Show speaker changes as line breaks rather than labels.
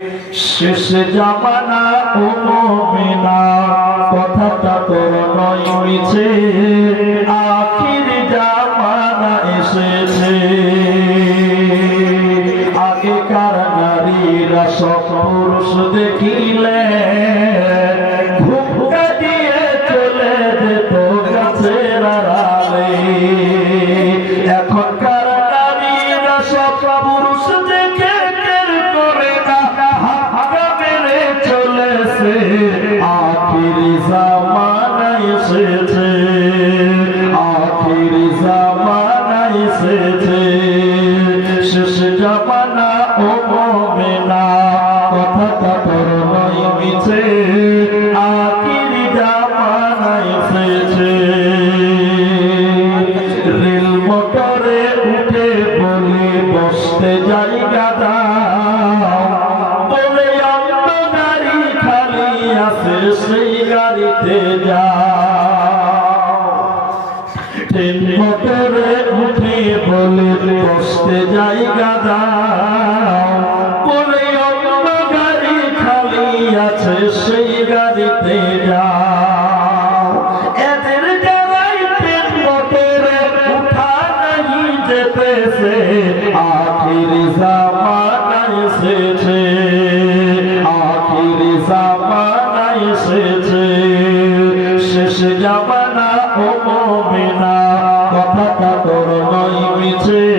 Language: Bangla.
শেষ জামানা ও মোমেনা কথাটা তোর নয় মিছে। আখির জামানা এসেছে। আগেকার নারীরা সব পুরুষ দেখিলে এসেছে শেষ জামানা ও এসেছে রেল মোটরে উঠে বলে, বসতে জায়গা দাও। বলে গাড়ি খালি আছে, সেই গাড়িতে যাও। ট্রেন মোটরে জায়গা দাও বলে অন্য গাড়ি খালি আছে সেই গাড়িতে যাও এদের যারাই ট্রেন, মোটরে উঠা নাই যেতেছে, আখির জামানা এসেছে, আখির জামানা এসেছে। শেষ জামানা ও মোমেনা কথাটা তোর নয় মিছে।